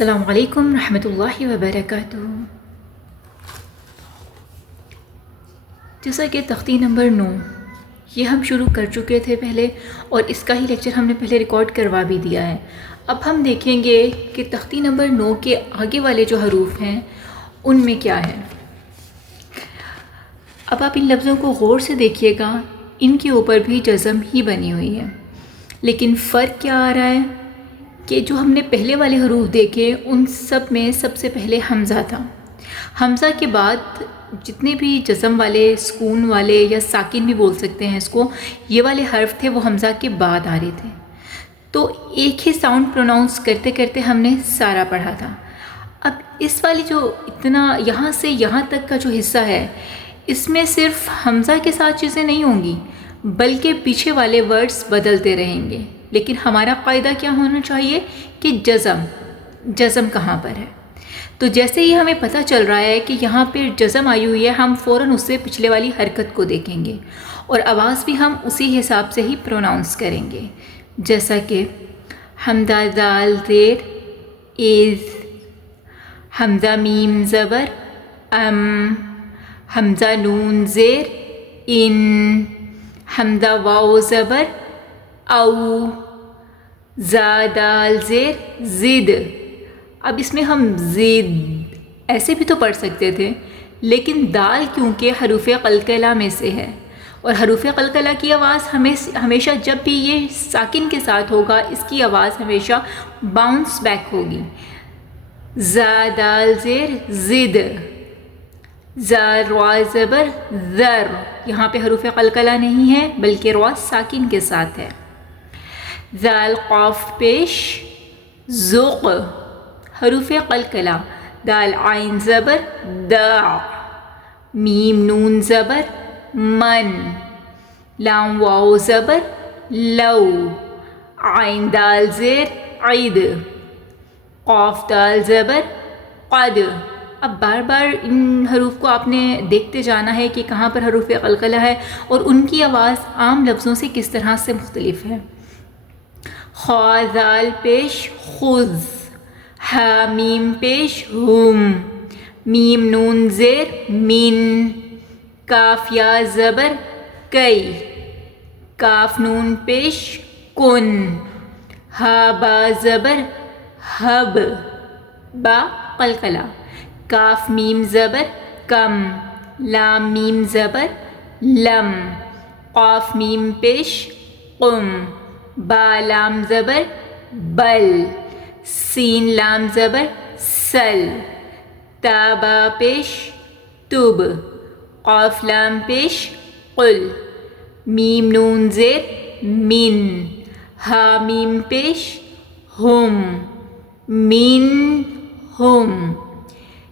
السلام علیکم رحمۃ اللہ وبرکاتہ۔ جیسا کہ تختی نمبر 9 یہ ہم شروع کر چکے تھے پہلے، اور اس کا ہی لیکچر ہم نے پہلے ریکارڈ کروا بھی دیا ہے۔ اب ہم دیکھیں گے کہ تختی نمبر 9 کے آگے والے جو حروف ہیں ان میں کیا ہے۔ اب آپ ان لفظوں کو غور سے دیکھیے گا، ان کے اوپر بھی جزم ہی بنی ہوئی ہے، لیکن فرق کیا آ رہا ہے کہ جو ہم نے پہلے والے حروف دیکھے ان سب میں سب سے پہلے حمزہ تھا۔ حمزہ کے بعد جتنے بھی جزم والے، سکون والے یا ساکن بھی بول سکتے ہیں اس کو، یہ والے حرف تھے وہ حمزہ کے بعد آ رہے تھے۔ تو ایک ہی ساؤنڈ پروناؤنس کرتے کرتے ہم نے سارا پڑھا تھا۔ اب اس والی جو اتنا یہاں سے یہاں تک کا جو حصہ ہے، اس میں صرف حمزہ کے ساتھ چیزیں نہیں ہوں گی، بلکہ پیچھے والے ورڈز بدلتے رہیں گے۔ لیکن ہمارا قاعدہ کیا ہونا چاہیے کہ جزم کہاں پر ہے۔ تو جیسے ہی ہمیں پتہ چل رہا ہے کہ یہاں پہ جزم آئی ہوئی ہے، ہم فوراً اس سے پچھلے والی حرکت کو دیکھیں گے، اور آواز بھی ہم اسی حساب سے ہی پروناؤنس کریں گے، جیسا کہ حمزہ دال زیر از، حمزہ میم زبر ام، حمزہ نون زیر ان، حمزہ واو زبر او، زا دال زیر زد۔ اب اس میں ہم زد ایسے بھی تو پڑھ سکتے تھے، لیکن دال کیونکہ حروف قلقلہ میں سے ہے، اور حروف قلقلہ کی آواز ہمیشہ جب بھی یہ ساکن کے ساتھ ہوگا، اس کی آواز ہمیشہ باؤنس بیک ہوگی۔ زا دال زیر زد، زا را زبر ذر، یہاں پہ حروف قلقلہ نہیں ہے بلکہ را ساکن کے ساتھ ہے۔ ذال قاف پیش ذوق، حروف قلقلہ، دال عین زبر دا، میم نون زبر من، لام واو زبر لو، عین دال زیر عید، قاف دال زبر قد۔ اب بار بار ان حروف کو آپ نے دیکھتے جانا ہے کہ کہاں پر حروف قلقلہ ہے اور ان کی آواز عام لفظوں سے کس طرح سے مختلف ہے۔ خا زال پیش خذ، ہا میم پیش ہم، میم نون زیر من، کاف یا زبر کئی، کاف نون پیش کن، ہا با زبر ہب، با قلقلہ، کاف میم زبر کم، لام میم زبر لم، قاف میم پیش قم، با لام زبر بل، سین لام زبر سل، تا با پیش تب، قاف لام پیش قل، میم نون زیر من، ہا میم پیش ہم، من ہم۔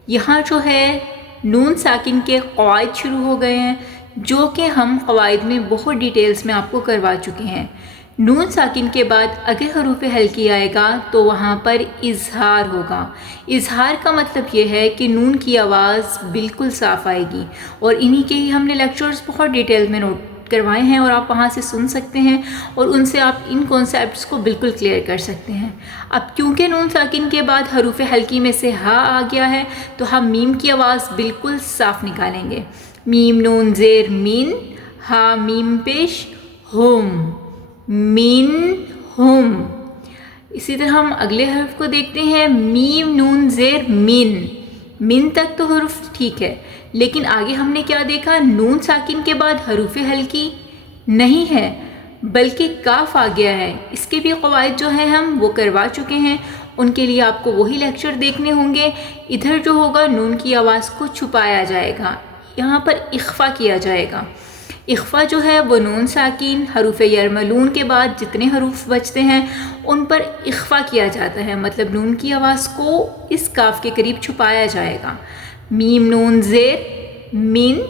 یہاں جو ہے نون ساکن کے قواعد شروع ہو گئے ہیں، جو کہ ہم قواعد میں بہت ڈیٹیلز میں آپ کو کروا چکے ہیں۔ نون ساکن کے بعد اگر حروف ہلکی آئے گا تو وہاں پر اظہار ہوگا۔ اظہار کا مطلب یہ ہے کہ نون کی آواز بالکل صاف آئے گی، اور انہی کے ہی ہم نے لیکچرز بہت ڈیٹیل میں نوٹ کروائے ہیں، اور آپ وہاں سے سن سکتے ہیں اور ان سے آپ ان کانسیپٹس کو بالکل کلیئر کر سکتے ہیں۔ اب کیونکہ نون ساکن کے بعد حروف ہلکی میں سے ہا آ گیا ہے تو ہم میم کی آواز بالکل صاف نکالیں گے۔ میم نون زیر مین، ہا میم پیش ہم، من ہم۔ اسی طرح ہم اگلے حرف کو دیکھتے ہیں، میم نون زیر من تک تو حرف ٹھیک ہے، لیکن آگے ہم نے کیا دیکھا، نون ساکن کے بعد حروف ہلکی نہیں ہے بلکہ کاف آ گیا ہے۔ اس کے بھی قواعد جو ہیں ہم وہ کروا چکے ہیں، ان کے لیے آپ کو وہی لیکچر دیکھنے ہوں گے۔ ادھر جو ہوگا نون کی آواز کو چھپایا جائے گا، یہاں پر اخفا کیا جائے گا۔ اخفا جو ہے وہ نون ساکن حروف یرملون کے بعد جتنے حروف بچتے ہیں ان پر اخفا کیا جاتا ہے، مطلب نون کی آواز کو اس کاف کے قریب چھپایا جائے گا۔ میم نون زیر من،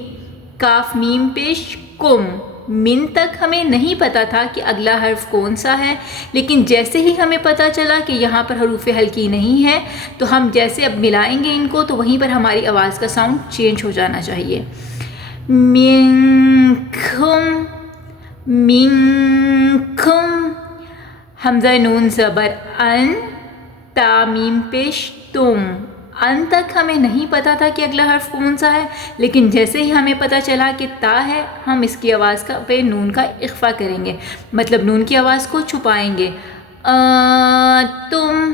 کاف میم پیش کم۔ من تک ہمیں نہیں پتا تھا کہ اگلا حرف کون سا ہے، لیکن جیسے ہی ہمیں پتا چلا کہ یہاں پر حروف ہلکی نہیں ہے تو ہم جیسے اب ملائیں گے ان کو تو وہیں پر ہماری آواز کا ساؤنڈ چینج ہو جانا چاہیے۔ منکم، منکم، حمزہ نون زبر ان، تا میم پیش تم. ان تک ہمیں نہیں پتا تھا کہ اگلا حرف کون سا ہے، لیکن جیسے ہی ہمیں پتا چلا کہ تا ہے، ہم اس کی آواز کا پہ نون کا اخفا کریں گے، مطلب نون کی آواز کو چھپائیں گے. تم،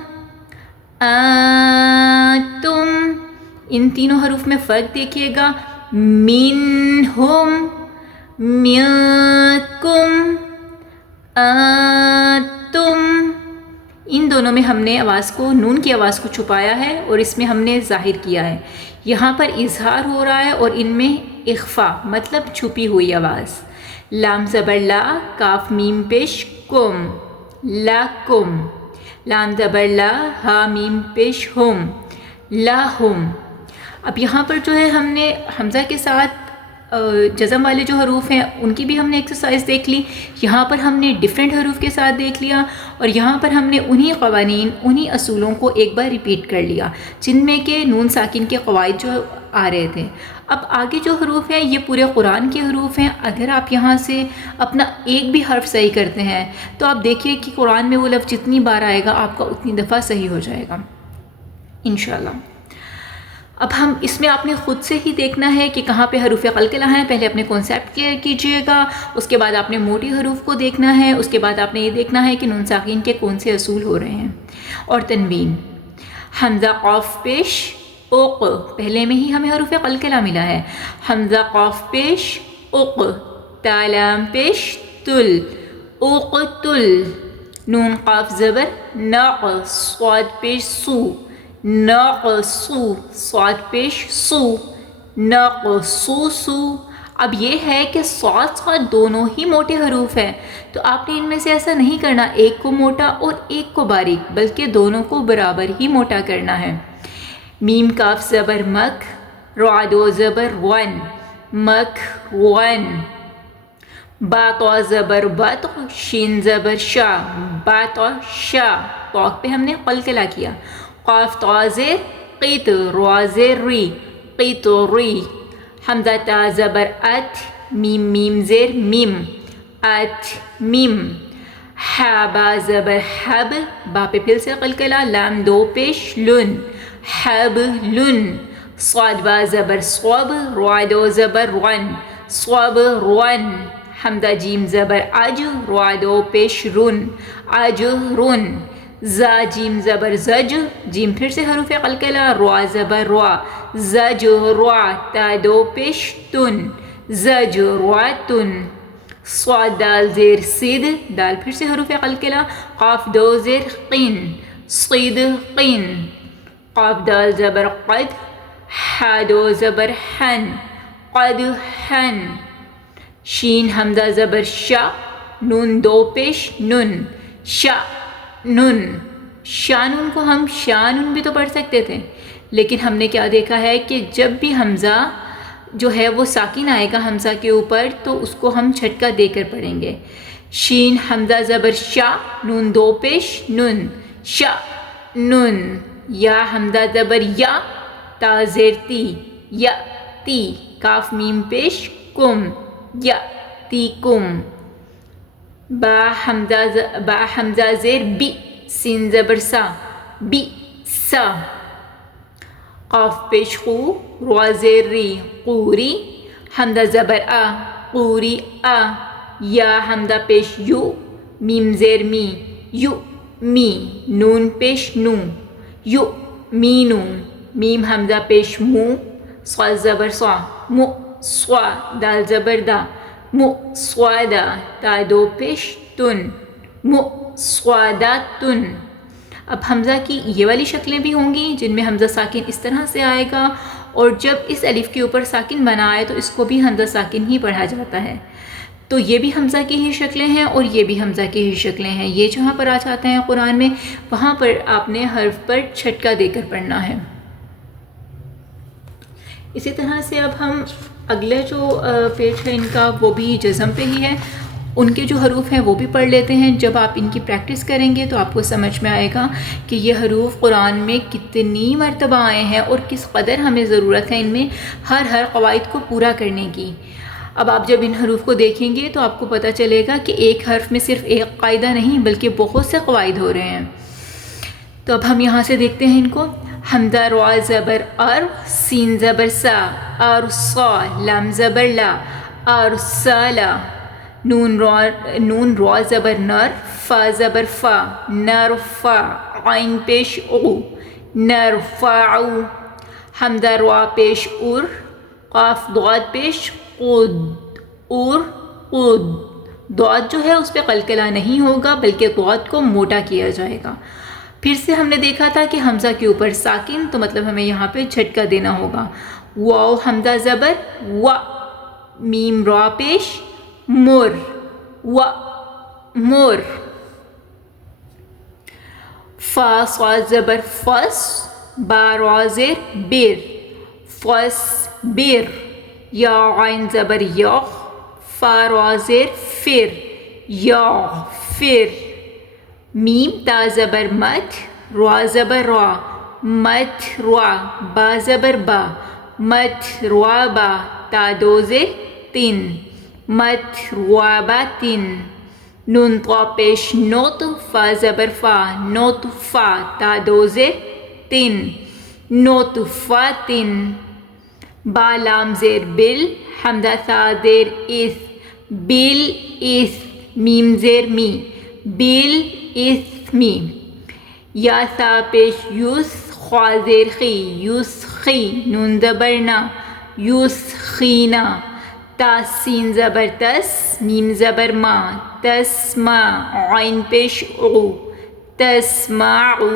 تم. ان تینوں حروف میں فرق دیکھیے گا. منہم، منکم، تم. ان دونوں میں ہم نے آواز کو، نون کی آواز کو چھپایا ہے اور اس میں ہم نے ظاہر کیا ہے. یہاں پر اظہار ہو رہا ہے اور ان میں اخفا مطلب چھپی ہوئی آواز. لام زبر لا، کاف میم پیش کم، لکم. لام زبر لا، ہا میم پیش ہم، لہم. اب یہاں پر جو ہے ہم نے حمزہ کے ساتھ جزم والے جو حروف ہیں ان کی بھی ہم نے ایکسرسائز دیکھ لی. یہاں پر ہم نے ڈیفرنٹ حروف کے ساتھ دیکھ لیا اور یہاں پر ہم نے انہی قوانین، انہی اصولوں کو ایک بار ریپیٹ کر لیا جن میں کہ نون ساکن کے قواعد جو آ رہے تھے. اب آگے جو حروف ہیں یہ پورے قرآن کے حروف ہیں. اگر آپ یہاں سے اپنا ایک بھی حرف صحیح کرتے ہیں تو آپ دیکھیے کہ قرآن میں وہ لفظ جتنی بار آئے گا آپ کا اتنی دفعہ صحیح ہو جائے گا انشاءاللہ. اب ہم اس میں آپ نے خود سے ہی دیکھنا ہے کہ کہاں پہ حروف قلقلہ ہیں. پہلے اپنے کانسیپٹ کلیئر کیجئے گا، اس کے بعد آپ نے موٹی حروف کو دیکھنا ہے، اس کے بعد آپ نے یہ دیکھنا ہے کہ نون ساکین کے کون سے اصول ہو رہے ہیں. اور تنوین، حمزہ قاف پیش اوق، پہلے میں ہی ہمیں حروف قلقلہ ملا ہے. حمزہ قاف پیش اوق، تا لام پیش تل، اوق تل. نون قاف زبر ناق، صاد پیش سو، ناقصو، صاد پیش سو، ناقصو سو. اب یہ ہے کہ صاد صاد دونوں ہی موٹے حروف ہیں، تو آپ نے ان میں سے ایسا نہیں کرنا ایک کو موٹا اور ایک کو باریک، بلکہ دونوں کو برابر ہی موٹا کرنا ہے. میم کاف زبر مک، را دو زبر ون، مک ون. با تو زبر بط، شین زبر شا، باتا شا. طاق پہ ہم نے قلقلہ کیا. قاف تا زیر قیت، را زیر ری، قیت ری. حمزہ تا زبر ات، میم میم زیر میم، ات میم. حا با زبر حب، با پہ پھر سے قلقلہ، لام دو پیش لن، حب لن. صاد با زبر صوب، را دو زبر رن، صوب رن. حمزہ جیم زبر اج، را دو پیش رن، اج رن. زا جیم زبر زج، جیم پھر سے حروف قلقلہ، را زبر را، زج را. تا دو پیش تن، زج را تن. صاد دال زیر سید، دال پھر سے حروف قلقلہ، قاف دو زیر قین، صید قین. قاف دال زبر قد، حا دو زبر حن، قد حن. شین حمزہ زبر شا، نون دو پیش نن، شا نن. شانون کو ہم شانون بھی تو پڑھ سکتے تھے، لیکن ہم نے کیا دیکھا ہے کہ جب بھی حمزہ جو ہے وہ ساکن آئے گا حمزہ کے اوپر تو اس کو ہم جھٹکا دے کر پڑھیں گے. شین حمزہ زبر شا، نون دو پیش نن، شا نن. یا حمزہ زبر یا، تا زیر تی، یا تی. کاف میم پیش کم، یا تی کم. با حمزہ زیر بی، سین زبر سا، بی سا. قاف پیش خو، را زیر ری، قوری. حمزہ زبر آ، قوری آ. یا حمزہ پیش یو، میم زیر می، یو می. نون پیش نو، یو می نو. میم حمزہ پیش مو، صاد زبر صا، مو صا. دال زبر دا، مو صادا. تا دو پیش تن، مو صاداتن. اب حمزہ کی یہ والی شکلیں بھی ہوں گی جن میں حمزہ ساکن اس طرح سے آئے گا، اور جب اس الف کے اوپر ساکن بنا آئے تو اس کو بھی حمزہ ساکن ہی پڑھا جاتا ہے. تو یہ بھی حمزہ کی ہی شکلیں ہیں اور یہ بھی حمزہ کی ہی شکلیں ہیں. یہ جہاں پر آ جاتے ہیں قرآن میں وہاں پر آپ نے حرف پر چھٹکا دے کر پڑھنا ہے. اسی طرح سے اب ہم اگلے جو پیج ہے ان کا وہ بھی جزم پہ ہی ہے. ان کے جو حروف ہیں وہ بھی پڑھ لیتے ہیں. جب آپ ان کی پریکٹس کریں گے تو آپ کو سمجھ میں آئے گا کہ یہ حروف قرآن میں کتنی مرتبہ آئے ہیں اور کس قدر ہمیں ضرورت ہے ان میں ہر قواعد کو پورا کرنے کی. اب آپ جب ان حروف کو دیکھیں گے تو آپ کو پتہ چلے گا کہ ایک حرف میں صرف ایک قاعدہ نہیں بلکہ بہت سے قواعد ہو رہے ہیں. تو اب ہم یہاں سے دیکھتے ہیں ان کو. حمزہ را زبر ار، سین زبر سا، ارسا، لام زبر لا، ارسلا. نون را زبر نر، فا زبر فا، نرفع، عین پیش او، نرفع. حمزہ را پیش ار، قاف ضاد پیش قد، اور قد. ضاد جو ہے اس پہ قلقلہ نہیں ہوگا بلکہ ضاد کو موٹا کیا جائے گا. پھر سے ہم نے دیکھا تھا کہ حمزہ کے اوپر ساکن، تو مطلب ہمیں یہاں پہ جھٹکا دینا ہوگا. واو حمزہ زبر و، میم را پیش مر، و مر. فا صاد زبر فس، با را زیر بر، فس بر. یا عین زبر یا، فا را زیر فر، یا فر. میم تا زبر مت، را زبر را، مت را. با زبر با، مت را با. تا دو زیر تن، مت را با تن. نون طا پیش نوت، فا زبر فا، نوت فا. تا دو زیر تن، نوت فا تن. با لام زیر بل، حمزہ ثا زیر اس، بل اس. میم زیر می، بل اسمی. یا سا پیش یوس، خوا زیر خی، یوسخی. نون زبر نا، یوسخینا. تا سین زبر تس، میم زبر ما، تسما. عین پیش او، تسمعو.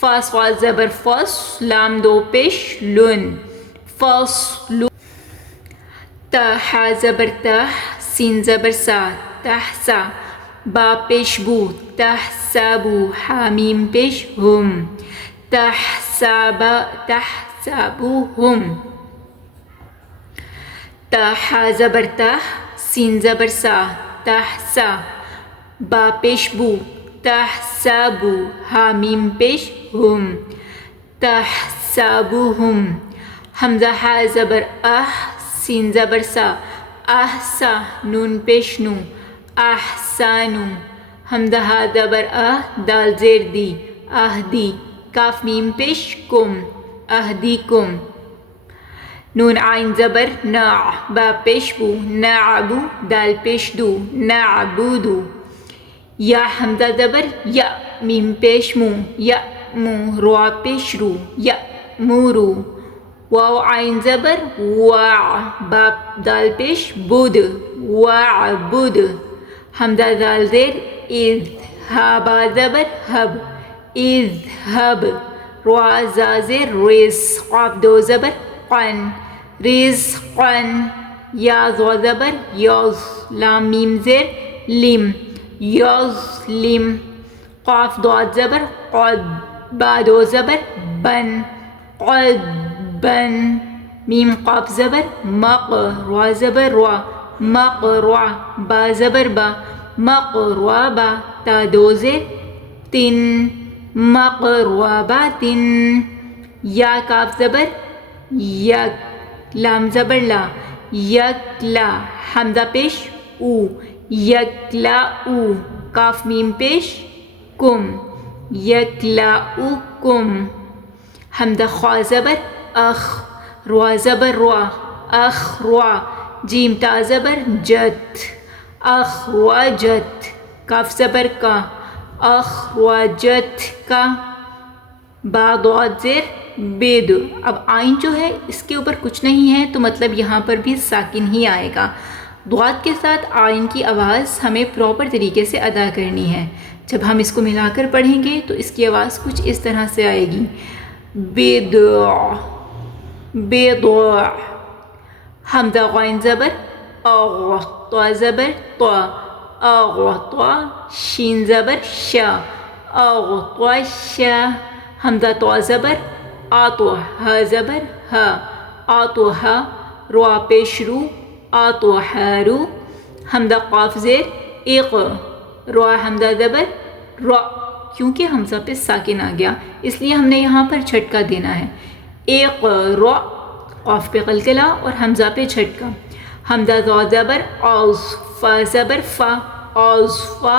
فا صاد زبر فص، لام دو پیش لن، فصل. تا حا زبر تح، سین زبر سا، تحسا. با پیش بو، تحسبو. حا میم پیش هم، تحسبوهم. تا حا زبر تح، سین زبر سا، تحسا. با پیش بو، تحسبو. حا میم پیش هم، تحسبوهم. حمزہ حا زبر اح، سین زبر سا، احسا. نون پیش نو، احسانو. حمزہ ہا زبر دال زیر دی، اہدی. کاف میم پیش کم، اہدیکم. نون عین زبر نا، با پیش بو، نعبو. دال پیش دو، نعبودو. یا حمزہ زبر یا، میم پیش مو، یأمو. را پیش رو، یأمورو. واو عین زبر واع، با دال پیش بود، وعبد. حمزہ دال زیر اذ، ہا با زبر ہب، اذهب. را زا زیر رز، قاف دو زبر قن، رزقا. یا ضا زبر یاز، لام میم زیر لم، یظلم. قاف ضاد زبر قد، با دو زبر بن، قدبن. میم قاف زبر مق، را زبر را، مقرع. با زبر با، مقربا. تا دو زیر تن، مقربات. یا کاف زبر یک، لام زبر لا، یکلا. حمزہ پیش او، یکلا او. کاف میم پیش کم، یکلا او کم. حمزہ خوا زبر اخ، را زبر را، اخروا. جیم تا زبر جت، اخرجت. کاف زبر کا، اخرجت کا. با ضاد زیر بید. اب آئین جو ہے اس کے اوپر کچھ نہیں ہے تو مطلب یہاں پر بھی ساکن ہی آئے گا. ضاد کے ساتھ آئین کی آواز ہمیں پراپر طریقے سے ادا کرنی ہے. جب ہم اس کو ملا کر پڑھیں گے تو اس کی آواز کچھ اس طرح سے آئے گی، بضع، بضع. حمزہ غین زبر اغ، طا زبر طا، اغطا. شین زبر شا، اغطشا. حمزہ طا زبر آتو، ہا زبر ہا، آتوہا. را پیش رو، آتوہارو. حمزہ قاف زیر اق، را حمزہ زبر را. کیونکہ حمزہ پہ ساکن آ گیا اس لیے ہم نے یہاں پر جھٹکا دینا ہے. اقرا، قاف پہ قلقلہ اور حمزہ پہ جھٹکا. حمزہ ذا زبر آز، فا زبر فا، آزفا.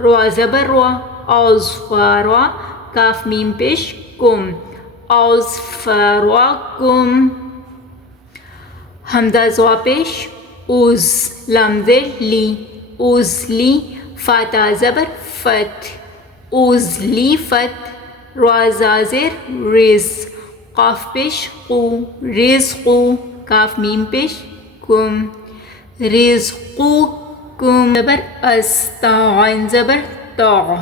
را زبر را، آزفارا. کاف میم پیش کم اظفارکم حمزہ زوا پیش اوز لام زیر لی اوزلی فا تا زبر فت اوزلی فت را زا زیر رز قاف پیش قو رزقو کاف میم پیش کم رزقو کم زبر استا عین زبر تا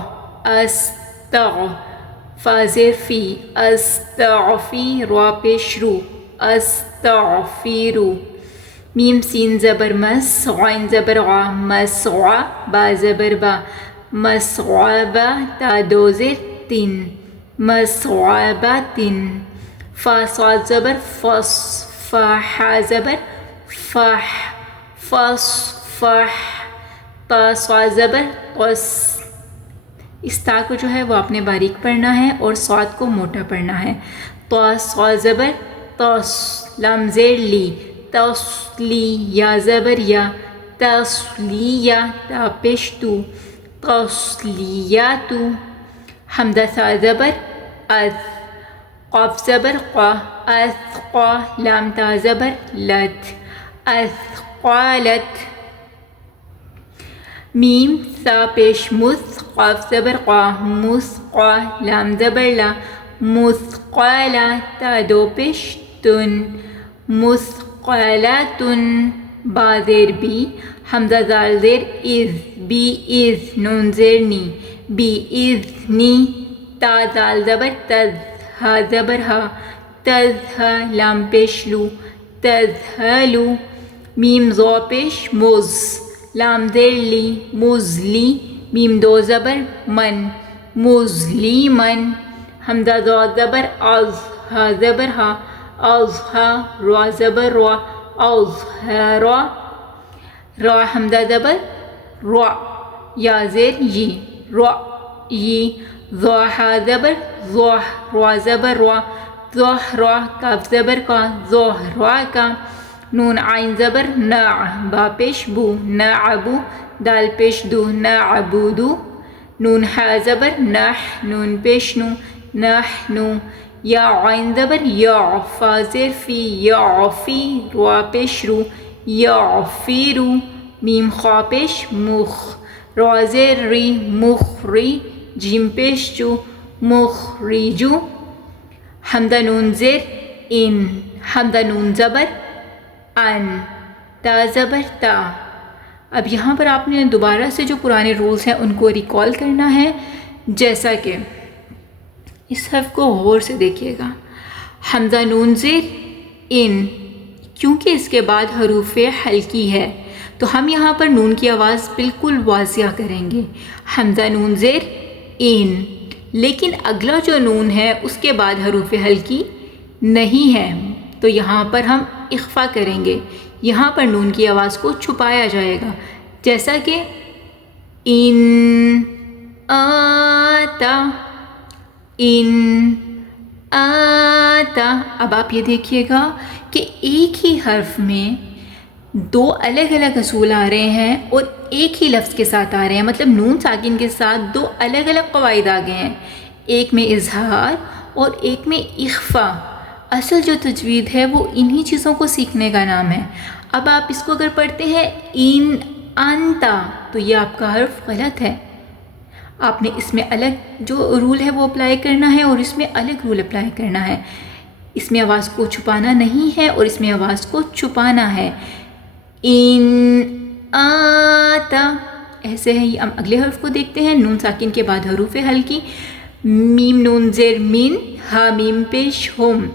استا فا زیر فی استعفی را پیش رو استعفیرو میم سین زبر مس عین زبر غا مسع با زبر با مصعبہ تا دو زیر تن مصعبۃ فا صاد زبر فص فا حا زبر فح فصفح تا صاد زبر قص اس تا کو جو ہے وہ آپ نے باریک پڑھنا ہے اور صاد کو موٹا پڑھنا ہے تا صاد زبر تس لام زیر لی تسلی یا زبر یا تسلیہ تا پیش تو تسلیاتو حمزہ ثا زبر اث قاف زبر قا اثقا لام تا زبر لت اثقالت میم ثا پیش مس قاف زبر قا مسقا لام زبر لا مثقالا تا دو پیش تن مثقالاتن با زیر بی حمزہ زال زیر از بی از نون زیر نی بی از نی تا زال زبر تز ہا زبر ہا تز ہا لام پیش لو تزہلو میم زو پیش مز لام زیر لی مزلی میم دو زبر من مزلی من حمزہ زو زبر از ہا زبر ہا از ہا را زبر را از را را حمزہ زبر را یا زیر یی را یی ضحا زبر ضح را زبر را ظہرا کاف زبر کا ظہرا کا نون عین زبر نع با پیش بو نعبو دال پیش دو نعبودو نون حا زبر نح نون پیش نو نحنو یا عین زبر یا فا زیر فی یعفی را پیش رو یعفیرو میم خوا پیش مخ را زیر ری مخری جیم پیش جو مخریجو حمزہ نون زیر ان حمزہ نون زبر ان تا زبر تا اب یہاں پر آپ نے دوبارہ سے جو پرانے رولز ہیں ان کو ریکال کرنا ہے جیسا کہ اس حرف کو غور سے دیکھیے گا حمزہ نون زیر ان کیونکہ اس کے بعد حروف حلقی ہے تو ہم یہاں پر نون کی آواز بالکل واضح کریں گے حمزہ نون زیر ان لیکن اگلا جو نون ہے اس کے بعد حروف حلقی نہیں ہے تو یہاں پر ہم اخفا کریں گے یہاں پر نون کی آواز کو چھپایا جائے گا جیسا کہ ان آتا ان آتا اب آپ یہ دیکھیے گا کہ ایک ہی حرف میں دو الگ الگ اصول آ رہے ہیں اور ایک ہی لفظ کے ساتھ آ رہے ہیں مطلب نون ساکن کے ساتھ دو الگ الگ قواعد آ گئے ہیں ایک میں اظہار اور ایک میں اخفا اصل جو تجوید ہے وہ انہی چیزوں کو سیکھنے کا نام ہے اب آپ اس کو اگر پڑھتے ہیں ان انتا تو یہ آپ کا حرف غلط ہے آپ نے اس میں الگ جو رول ہے وہ اپلائی کرنا ہے اور اس میں الگ رول اپلائی کرنا ہے اس میں آواز کو چھپانا نہیں ہے اور اس میں آواز کو چھپانا ہے ان آتا ایسے ہے ہم اگلے حرف کو دیکھتے ہیں نون ساکن کے بعد حروف حلقی میم نون زیر من ہا میم پیش ہم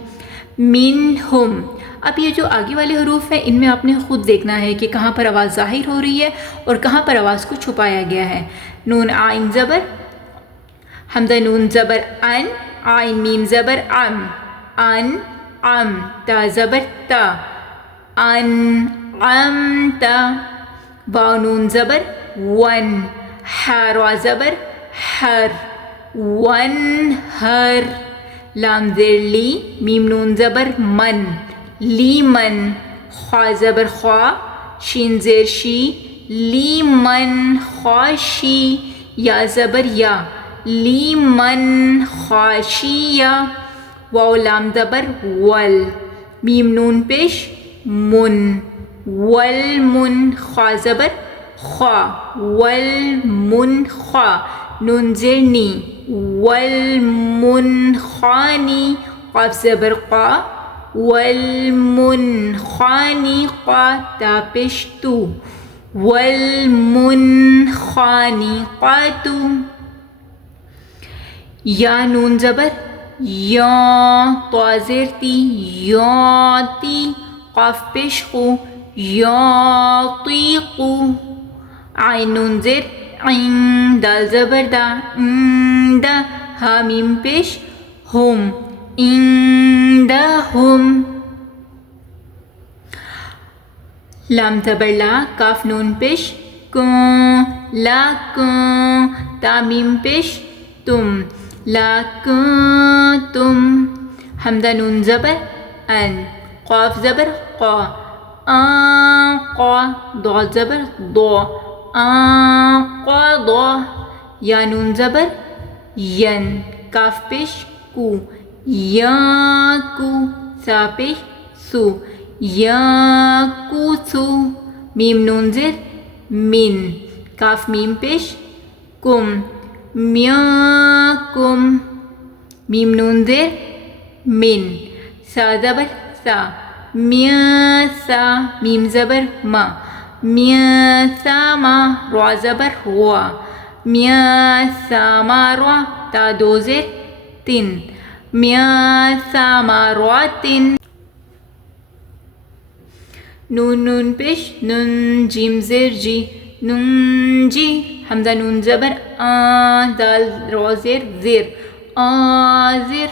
من ہم اب یہ جو آگے والے حروف ہیں ان میں آپ نے خود دیکھنا ہے کہ کہاں پر آواز ظاہر ہو رہی ہے اور کہاں پر آواز کو چھپایا گیا ہے نون عین زبر حمزہ نون زبر ان عین میم زبر ان تا زبر تا ان تا با نون زبر ون حا زبر حر ون ہر لام زیر لی میم نون زبر من لی من خوا زبر خوا شین زیر شی لی من خواشی یا زبر یا لیمن خاشیہ واو لام زبر ول میم نون پیش من والمن خا زبر خا والمنخا نون زیر نی والمنخانی قاف زبر قا والمنخانی قا تا پیش تو والمنخانی قاتو یا نون زبر یا طا زیر تی یاتی قاف پیش قو یاطیقو عین نون زیر عین دال زبر دا دا ہا میم پیش ہم عندہم لام زبر لا کاف نون پیش کن لا کن تا میم پیش تم لا کنتم حمزہ نون زبر ان قاف زبر قا قا ضاد زبر ضا قضا یا نون زبر ین کاف پیش کو یاکو سا پیش سو یاکوسو میم نون زیر من کاف میم پیش کم میاکم میم نون زیر من سا زبر سا میاسا میم زبر ما میاساما را زبر وا میاساما را تا دو زیر تن میاساما را تن نون نون پیش نون جیم زیر جی نون جی حمزہ نون زبر دال را زیر زیر زیر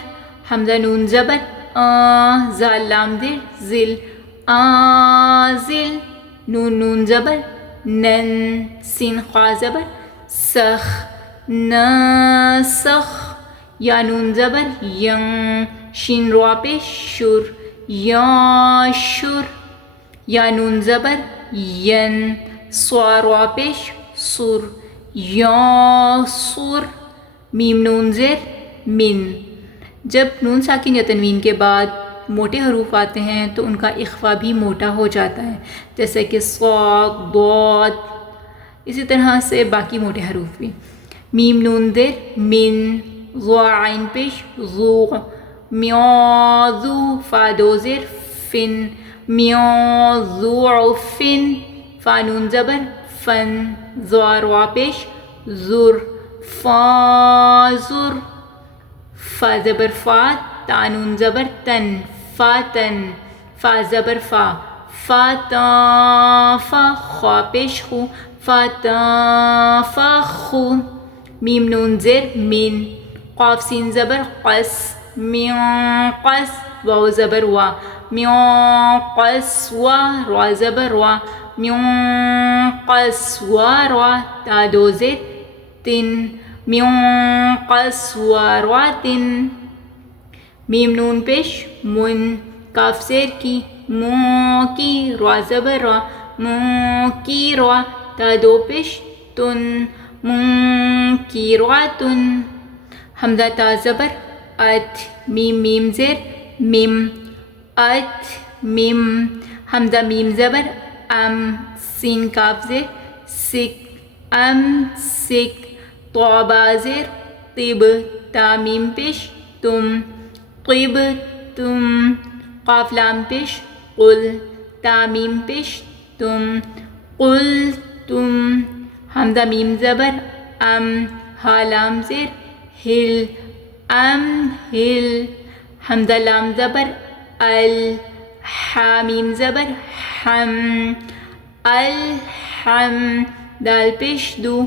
حمزہ نون زبر زال لام زیر زل زل نون نون زبر نن سین خا زبر سخ نسخ یا نون زبر ین شین را پیش شر یاشر یا نون زبر ین صا را پیش سر یاسر میم نون زیر من جب نون ساکن یا تنوین کے بعد موٹے حروف آتے ہیں تو ان کا اخفا بھی موٹا ہو جاتا ہے، جیسے کہ صاد ضاد، اسی طرح سے باقی موٹے حروف بھی۔ میم نون زیر من ضا عین پیش ذو میاذو فا دو زیر فن میاذوعفن فا نون زبر فن ضا را پیش زر فازر فا زبر فا تا نون زبر تن فاتن فا زبر فا فاتا فا خوا پیش خو فاتا فخو میم نون زیر من قاف سین زبر قس من قس واو زبر وا من قسوا را زبر وا من قسورا تا دو زیر تن من قسورات میم نون پیش من کاف زیر کی مو کی را زبر را مو کی را تا دو پیش تن منکراتن حمزہ تا زبر ات میم میم زیر میم ات میم حمزہ میم زبر ام سین کاف زیر سک ام سک طا زیر طب تا میم پیش تم طب تم قاف لام پیش قل تا میم پیش تم قل تم حمزہ میم زبر ام ہا لام زیر ہل ام ہل حمزہ لام زبر ال حا میم زبر حم الحم دال پیش دو